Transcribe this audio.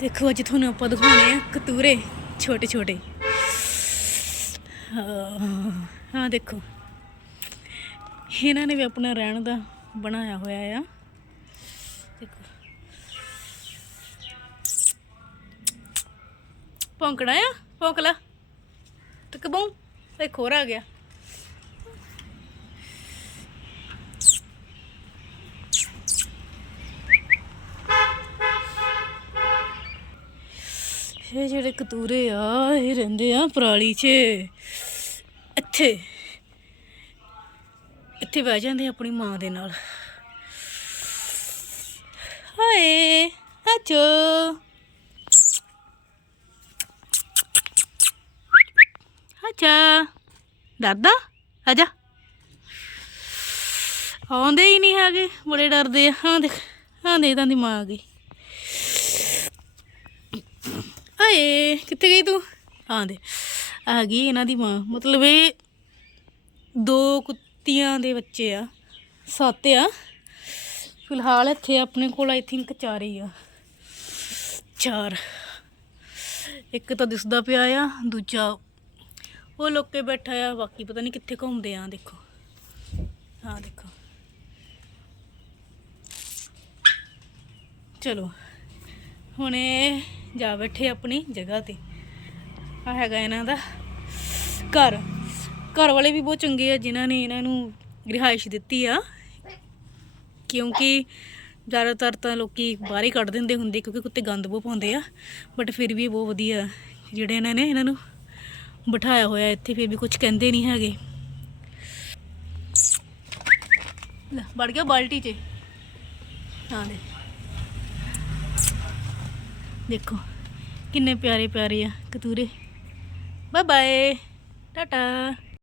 ਦੇਖੋ, ਅੱਜ ਤੁਹਾਨੂੰ ਆਪਾਂ ਦਿਖਾਉਣੇ ਆ ਕਤੂਰੇ, ਛੋਟੇ ਛੋਟੇ। ਹਾਂ ਦੇਖੋ। ਇਹਨਾਂ ਨੇ ਵੀ ਆਪਣਾ ਰਹਿਣ ਦਾ ਬਣਾਇਆ ਹੋਇਆ ਆ। ਦੇਖੋ। ਭੌਂਕਣਾ ਆ? ਭੌਂਕ ਲਾ। ਤੇ ਕਬੂ ਇੱਕ ਹੋਰ ਆ ਗਿਆ। ਇਹ ਜਿਹੜੇ ਕਤੂਰੇ ਆ, ਇਹ ਰਹਿੰਦੇ ਆ ਪਰਾਲੀ 'ਚ। ਇੱਥੇ ਇੱਥੇ ਬਹਿ ਜਾਂਦੇ ਆਪਣੀ ਮਾਂ ਦੇ ਨਾਲ। ਹਾਏ ਆਚੋ ਆਚਾ ਦਾਦਾ ਆਜਾ ਆਉਂਦੇ ਹੀ ਨਹੀਂ ਹੈਗੇ, ਬੜੇ ਡਰਦੇ ਆ। ਹਾਂ ਦੇਖ ਹਾਂ ਦੇ ਤਾਂ ਦੀ ਮਾਂ ਆ ਗਈ। ਆਏ ਕਿੱਥੇ ਗਈ ਤੂੰ? ਹਾਂ ਦੇ ਆ ਗਈ ਇਹਨਾਂ ਦੀ ਮਾਂ। ਮਤਲਬ ਇਹ ਦੋ ਕੁੱਤੀਆਂ ਦੇ ਬੱਚੇ ਆ, ਸੱਤ ਆ। ਫਿਲਹਾਲ ਇੱਥੇ ਆਪਣੇ ਕੋਲ ਆਈ ਥਿੰਕ ਚਾਰ ਹੀ ਆ। ਚਾਰ। ਇੱਕ ਤਾਂ ਦਿਸਦਾ ਪਿਆ ਆ, ਦੂਜਾ ਉਹ ਲੋਕੇ ਬੈਠਾ ਆ, ਬਾਕੀ ਪਤਾ ਨਹੀਂ ਕਿੱਥੇ ਘੁੰਮਦੇ ਆ, ਦੇਖੋ। ਹਾਂ ਦੇਖੋ। ਚਲੋ, ਹੁਣੇ ਜਾ ਬੈਠੇ ਆਪਣੀ ਜਗ੍ਹਾ ਤੇ। ਆ ਹੈਗਾ ਇਹਨਾਂ ਦਾ ਘਰ। ਘਰ ਵਾਲੇ ਵੀ ਬਹੁਤ ਚੰਗੇ ਆ, ਜਿਨ੍ਹਾਂ ਨੇ ਇਹਨਾਂ ਨੂੰ ਰਿਹਾਇਸ਼ ਦਿੱਤੀ ਆ। ਕਿਉਂਕਿ ਜ਼ਿਆਦਾਤਰ ਤਾਂ ਲੋਕੀ ਬਾਹਰ ਹੀ ਕੱਢ ਦਿੰਦੇ ਹੁੰਦੇ, ਕਿਉਂਕਿ ਕੁੱਤੇ ਗੰਦ ਬਹੁਤ ਪਾਉਂਦੇ ਆ। ਬਟ ਫਿਰ ਵੀ ਬਹੁਤ ਵਧੀਆ ਜਿਹੜੇ ਇਹਨਾਂ ਨੇ ਇਹਨਾਂ ਨੂੰ ਬਿਠਾਇਆ ਹੋਇਆ ਇੱਥੇ ਫਿਰ ਵੀ ਕੁਝ ਕਹਿੰਦੇ ਨਹੀਂ ਹੈਗੇ। ਲੈ, ਵੜ ਗਿਆ ਬਾਲਟੀ 'ਚ। ਹਾਂ ਦੇ ਦੇਖੋ ਕਿੰਨੇ ਪਿਆਰੇ ਪਿਆਰੇ ਆ ਕਤੂਰੇ। Bye bye Tata.